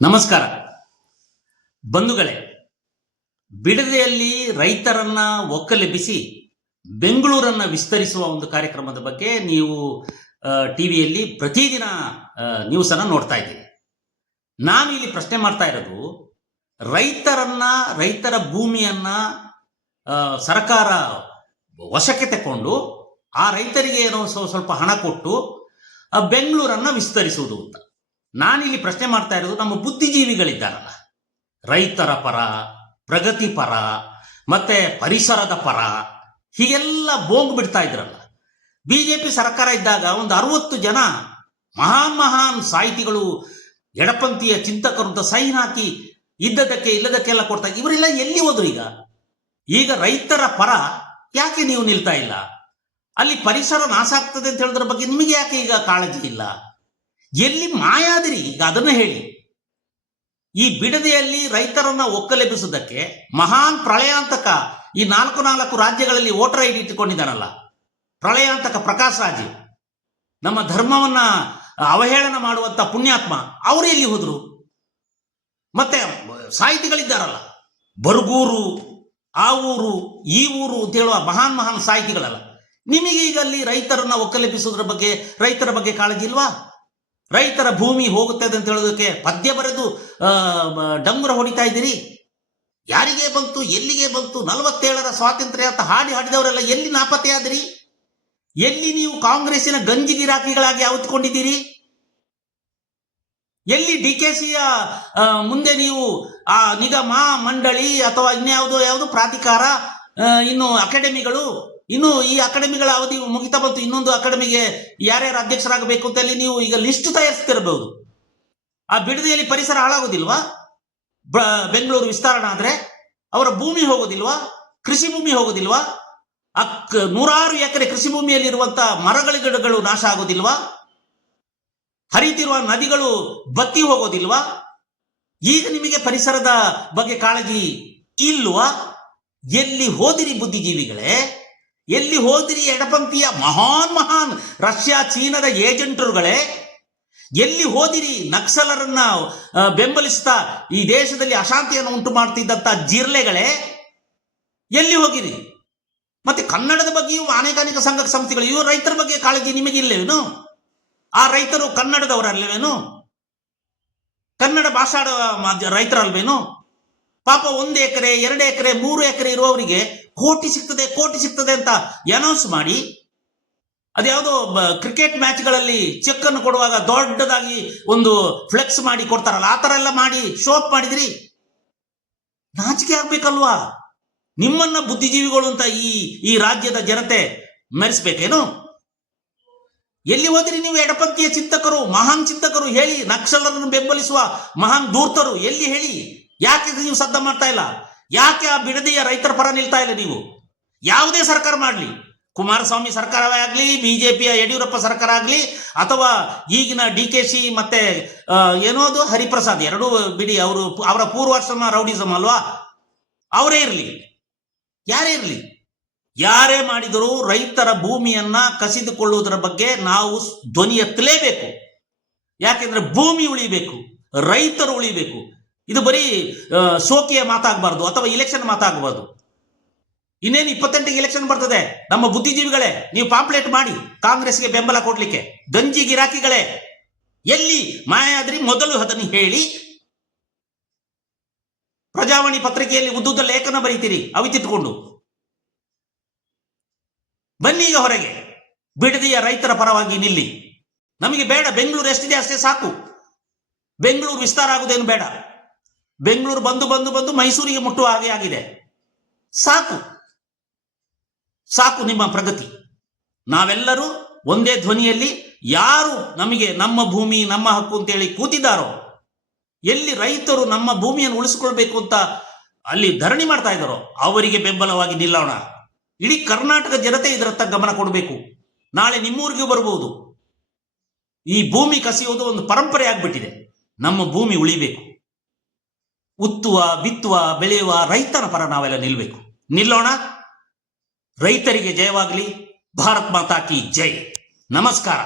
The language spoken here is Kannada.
ನಮಸ್ಕಾರ ಬಂಧುಗಳೇ. ಬಿಡದೆಯಲ್ಲಿ ರೈತರನ್ನ ಒಕ್ಕಲೆಬ್ಬಿಸಿ ಬೆಂಗಳೂರನ್ನ ವಿಸ್ತರಿಸುವ ಒಂದು ಕಾರ್ಯಕ್ರಮದ ಬಗ್ಗೆ ನೀವು ಟಿವಿಯಲ್ಲಿ ಪ್ರತಿದಿನ ನ್ಯೂಸ್ ಅನ್ನ ನೋಡ್ತಾ ಇದ್ದೀರಿ. ನಾನು ಇಲ್ಲಿ ಪ್ರಶ್ನೆ ಮಾಡ್ತಾ ಇರೋದು, ರೈತರ ಭೂಮಿಯನ್ನ ಸರ್ಕಾರ ವಶಕ್ಕೆ ತಕೊಂಡು ಆ ರೈತರಿಗೆ ಏನೋ ಸ್ವಲ್ಪ ಹಣ ಕೊಟ್ಟು ಬೆಂಗಳೂರನ್ನ ವಿಸ್ತರಿಸುವುದು ಅಂತ. ನಾನಿಲ್ಲಿ ಪ್ರಶ್ನೆ ಮಾಡ್ತಾ ಇರೋದು, ನಮ್ಮ ಬುದ್ಧಿಜೀವಿಗಳಿದ್ದಾರಲ್ಲ, ರೈತರ ಪರ, ಪ್ರಗತಿ ಪರ, ಮತ್ತೆ ಪರಿಸರದ ಪರ, ಹೀಗೆಲ್ಲ ಬೋಂಗ್ ಬಿಡ್ತಾ ಇದ್ರಲ್ಲ. ಬಿಜೆಪಿ ಸರ್ಕಾರ ಇದ್ದಾಗ ಒಂದು 60 ಜನ ಮಹಾನ್ ಸಾಹಿತಿಗಳು, ಎಡಪಂಥೀಯ ಚಿಂತಕರು ಅಂತ ಸೈನ್ ಹಾಕಿ ಇದ್ದದಕ್ಕೆ ಇಲ್ಲದಕ್ಕೆಲ್ಲ ಕೊಡ್ತಾ ಇದ್ರು. ಇವರೆಲ್ಲ ಎಲ್ಲಿ ಹೋದ್ರು? ಈಗ ರೈತರ ಪರ ಯಾಕೆ ನೀವು ನಿಲ್ತಾ ಇಲ್ಲ? ಅಲ್ಲಿ ಪರಿಸರ ನಾಶ ಆಗ್ತದೆ ಅಂತ ಹೇಳಿದ್ರ ಬಗ್ಗೆ ನಿಮಗೆ ಯಾಕೆ ಈಗ ಕಾಳಜಿ ಇಲ್ಲ? ಎಲ್ಲಿ ಮಾಯಾದ್ರಿ? ಈಗ ಅದನ್ನ ಹೇಳಿ. ಈ ಬಿಡದೆಯಲ್ಲಿ ರೈತರನ್ನ ಒಕ್ಕಲೆಬ್ಬಿಸುವುದಕ್ಕೆ ಮಹಾನ್ ಪ್ರಳಯಾಂತಕ ಈ 4 ರಾಜ್ಯಗಳಲ್ಲಿ ವೋಟರ್ ಐಡಿ ಇಟ್ಟುಕೊಂಡಿದ್ದಾನಲ್ಲ, ಪ್ರಳಯಾಂತಕ ಪ್ರಕಾಶ್ ರಾಜ್, ನಮ್ಮ ಧರ್ಮವನ್ನ ಅವಹೇಳನ ಮಾಡುವಂತ ಪುಣ್ಯಾತ್ಮ, ಅವರು ಎಲ್ಲಿ ಹೋದ್ರು? ಮತ್ತೆ ಸಾಹಿತಿಗಳಿದ್ದಾರಲ್ಲ, ಬರಗೂರು, ಆ ಊರು ಈ ಊರು ಅಂತ ಹೇಳುವ ಮಹಾನ್ ಸಾಹಿತಿಗಳಲ್ಲ, ನಿಮಗೆ ಈಗ ಅಲ್ಲಿ ರೈತರನ್ನ ಒಕ್ಕಲೆಬ್ಬಿಸುವುದರ ಬಗ್ಗೆ, ರೈತರ ಬಗ್ಗೆ ಕಾಳಜಿ ಇಲ್ವಾ? ರೈತರ ಭೂಮಿ ಹೋಗುತ್ತದೆ ಅಂತ ಹೇಳೋದಕ್ಕೆ ಪದ್ಯ ಬರೆದು ಡಂಗುರ ಹೊಡಿತಾ ಇದ್ದೀರಿ. ಯಾರಿಗೆ ಬಂತು, ಎಲ್ಲಿಗೆ ಬಂತು? 47ರ ಸ್ವಾತಂತ್ರ್ಯ ಅಂತ ಹಾಡಿದವರೆಲ್ಲ ಎಲ್ಲಿ ನಾಪತ್ತೆಯಾದಿರಿ? ಎಲ್ಲಿ ನೀವು ಕಾಂಗ್ರೆಸ್ಸಿನ ಗಂಜಿ ಗಿರಾಕಿಗಳಾಗಿ ಅವತ್ಕೊಂಡಿದ್ದೀರಿ? ಎಲ್ಲಿ DKCಯ ಮುಂದೆ ನೀವು ಆ ನಿಗಮ ಮಂಡಳಿ ಅಥವಾ ಇನ್ಯಾವುದೋ ಪ್ರಾಧಿಕಾರ, ಇನ್ನು ಅಕಾಡೆಮಿಗಳು, ಇನ್ನು ಈ ಅಕಾಡೆಮಿಗಳ ಅವಧಿ ಮುಗಿತಾ ಬಂತು, ಇನ್ನೊಂದು ಅಕಾಡೆಮಿಗೆ ಯಾರ್ಯಾರು ಅಧ್ಯಕ್ಷರಾಗಬೇಕು ಅಂತ ಅಲ್ಲಿ ನೀವು ಈಗ ಲಿಸ್ಟ್ ತಯಾರಿಸ್ತಿರಬಹುದು. ಆ ಬಿಡದಿಯಲ್ಲಿ ಪರಿಸರ ಹಾಳಾಗೋದಿಲ್ವಾ? ಬೆಂಗಳೂರು ವಿಸ್ತರಣೆ ಆದ್ರೆ ಅವರ ಭೂಮಿ ಹೋಗೋದಿಲ್ವಾ? ಕೃಷಿ ಭೂಮಿ ಹೋಗೋದಿಲ್ವಾ? 100 ಎಕರೆ ಕೃಷಿ ಭೂಮಿಯಲ್ಲಿರುವಂತ ಮರಗಳ ನಾಶ ಆಗೋದಿಲ್ವಾ? ಹರಿತಿರುವ ನದಿಗಳು ಬತ್ತಿ ಹೋಗೋದಿಲ್ವಾ? ಈಗ ನಿಮಗೆ ಪರಿಸರದ ಬಗ್ಗೆ ಕಾಳಜಿ ಇಲ್ವಾ? ಎಲ್ಲಿ ಹೋದಿರಿ ಬುದ್ಧಿಜೀವಿಗಳೇ? ಎಲ್ಲಿ ಹೋದಿರಿ ಎಡಪಂಥೀಯ ಮಹಾನ್ ರಷ್ಯಾ ಚೀನಾದ ಏಜೆಂಟರುಗಳೇ? ಎಲ್ಲಿ ಹೋದಿರಿ ನಕ್ಸಲರನ್ನ ಬೆಂಬಲಿಸ್ತಾ ಈ ದೇಶದಲ್ಲಿ ಅಶಾಂತಿಯನ್ನು ಉಂಟು ಮಾಡ್ತಿದ್ದಂತ ಜಿರ್ಲೆಗಳೇ? ಎಲ್ಲಿ ಹೋಗಿರಿ? ಮತ್ತೆ ಕನ್ನಡದ ಬಗ್ಗೆಯೂ ಅನೇಕ ಸಂಘ ಸಂಸ್ಥೆಗಳು, ಇವರು ರೈತರ ಬಗ್ಗೆ ಕಾಳಜಿ ನಿಮಗೆ ಇಲ್ಲೇವೇನು? ಆ ರೈತರು ಕನ್ನಡದವರಲ್ವೇನು? ಕನ್ನಡ ಭಾಷಾಡ ರೈತರಲ್ವೇನು? ಪಾಪ 1 ಎಕರೆ 2 ಎಕರೆ 3 ಎಕರೆ ಇರುವವರಿಗೆ ಕೋಟಿ ಸಿಗ್ತದೆ ಅಂತ ಅನೌನ್ಸ್ ಮಾಡಿ, ಅದ್ಯಾವುದೋ ಕ್ರಿಕೆಟ್ ಮ್ಯಾಚ್ಗಳಲ್ಲಿ ಚೆಕ್ ಅನ್ನು ಕೊಡುವಾಗ ದೊಡ್ಡದಾಗಿ ಒಂದು ಫ್ಲೆಕ್ಸ್ ಮಾಡಿ ಕೊಡ್ತಾರಲ್ಲ, ಆ ತರ ಎಲ್ಲ ಮಾಡಿ ಶೋ ಅಪ್ ಮಾಡಿದ್ರಿ. ನಾಚಿಕೆ ಆಗ್ಬೇಕಲ್ವಾ? ನಿಮ್ಮನ್ನ ಬುದ್ಧಿಜೀವಿಗಳು ಅಂತ ಈ ರಾಜ್ಯದ ಜನತೆ ಮೆರೆಸ್ಬೇಕೇನು? ಎಲ್ಲಿ ಹೋದ್ರಿ ನೀವು ಎಡಪಂಥೀಯ ಚಿಂತಕರು, ಮಹಾನ್ ಚಿಂತಕರು? ಹೇಳಿ. ನಕ್ಸಲರನ್ನು ಬೆಂಬಲಿಸುವ ಮಹಾನ್ ದೂರ್ತರು ಎಲ್ಲಿ ಹೇಳಿ? ಯಾಕೆ ನೀವು ಸದ್ದ ಮಾಡ್ತಾ ಇಲ್ಲ? ಯಾಕೆ ಆ ಬಿಡದಿಯ ರೈತರ ಪರ ನಿಲ್ತಾ ಇಲ್ಲ ನೀವು? ಯಾವುದೇ ಸರ್ಕಾರ ಮಾಡಲಿ, ಕುಮಾರಸ್ವಾಮಿ ಸರ್ಕಾರವೇ ಆಗಲಿ, ಬಿಜೆಪಿಯ ಯಡಿಯೂರಪ್ಪ ಸರ್ಕಾರ ಆಗಲಿ, ಅಥವಾ ಈಗಿನ DKC ಮತ್ತೆ ಏನೋದು ಹರಿಪ್ರಸಾದ್, ಎರಡೂ ಬಿಡಿ, ಅವರ ಪೂರ್ವಾಶ್ರಮ ರೌಡಿಸಮ್ ಅಲ್ವಾ? ಅವರೇ ಇರಲಿ, ಯಾರೇ ಇರಲಿ, ಯಾರೇ ಮಾಡಿದರೂ ರೈತರ ಭೂಮಿಯನ್ನ ಕಸಿದುಕೊಳ್ಳುವುದರ ಬಗ್ಗೆ ನಾವು ಧ್ವನಿ ಎತ್ತಲೇಬೇಕು. ಯಾಕೆಂದ್ರೆ ಭೂಮಿ ಉಳಿಬೇಕು, ರೈತರು ಉಳಿಬೇಕು. ಇದು ಬರೀ ಶೋಕಿಯ ಮಾತಾಗಬಾರ್ದು ಅಥವಾ ಇಲೆಕ್ಷನ್ ಮಾತಾಗಬಾರ್ದು. ಇನ್ನೇನು 28ಗೆ ಇಲೆಕ್ಷನ್ ಬರ್ತದೆ. ನಮ್ಮ ಬುದ್ಧಿಜೀವಿಗಳೇ, ನೀವು ಪಾಂಪ್ಲೆಟ್ ಮಾಡಿ ಕಾಂಗ್ರೆಸ್ಗೆ ಬೆಂಬಲ ಕೊಡ್ಲಿಕ್ಕೆ. ಗಂಜಿ ಗಿರಾಕಿಗಳೇ, ಎಲ್ಲಿ ಮಾಯಾದ್ರಿ? ಮೊದಲು ಅದನ್ನು ಹೇಳಿ. ಪ್ರಜಾವಾಣಿ ಪತ್ರಿಕೆಯಲ್ಲಿ ಉದ್ದುದ್ದ ಲೇಖನ ಬರೀತೀರಿ ಅವಿತಿಟ್ಕೊಂಡು. ಬನ್ನಿ ಈಗ ಹೊರಗೆ, ಬಿಡದಿಯ ರೈತರ ಪರವಾಗಿ ನಿಲ್ಲಿ. ನಮಗೆ ಬೇಡ ಬೆಂಗಳೂರು, ಎಷ್ಟಿದೆ ಅಷ್ಟೇ ಸಾಕು. ಬೆಂಗಳೂರು ವಿಸ್ತಾರ ಆಗುವುದೇನು ಬೇಡ. ಬೆಂಗಳೂರು ಬಂದು ಮೈಸೂರಿಗೆ ಮುಟ್ಟುವ ಹಾಗೆ ಆಗಿದೆ. ಸಾಕು ನಿಮ್ಮ ಪ್ರಗತಿ. ನಾವೆಲ್ಲರೂ ಒಂದೇ ಧ್ವನಿಯಲ್ಲಿ, ಯಾರು ನಮಗೆ ನಮ್ಮ ಭೂಮಿ ನಮ್ಮ ಹಕ್ಕು ಅಂತೇಳಿ ಕೂತಿದ್ದಾರೋ, ಎಲ್ಲಿ ರೈತರು ನಮ್ಮ ಭೂಮಿಯನ್ನು ಉಳಿಸಿಕೊಳ್ಬೇಕು ಅಂತ ಅಲ್ಲಿ ಧರಣಿ ಮಾಡ್ತಾ ಇದ್ದಾರೋ ಅವರಿಗೆ ಬೆಂಬಲವಾಗಿ ನಿಲ್ಲೋಣ. ಇಡೀ ಕರ್ನಾಟಕ ಜನತೆ ಇದರತ್ತ ಗಮನ ಕೊಡಬೇಕು. ನಾಳೆ ನಿಮ್ಮೂರಿಗೂ ಬರಬಹುದು. ಈ ಭೂಮಿ ಕಸಿಯುವುದು ಒಂದು ಪರಂಪರೆ ಆಗ್ಬಿಟ್ಟಿದೆ. ನಮ್ಮ ಭೂಮಿ ಉಳಿಬೇಕು. ಉತ್ತುವ, ಬಿತ್ತುವ, ಬೆಳೆಯುವ ರೈತನ ಪರ ನಾವೆಲ್ಲ ನಿಲ್ಲೋಣ. ರೈತರಿಗೆ ಜಯವಾಗಲಿ. ಭಾರತ್ ಮಾತಾ ಕಿ ಜೈ. ನಮಸ್ಕಾರ.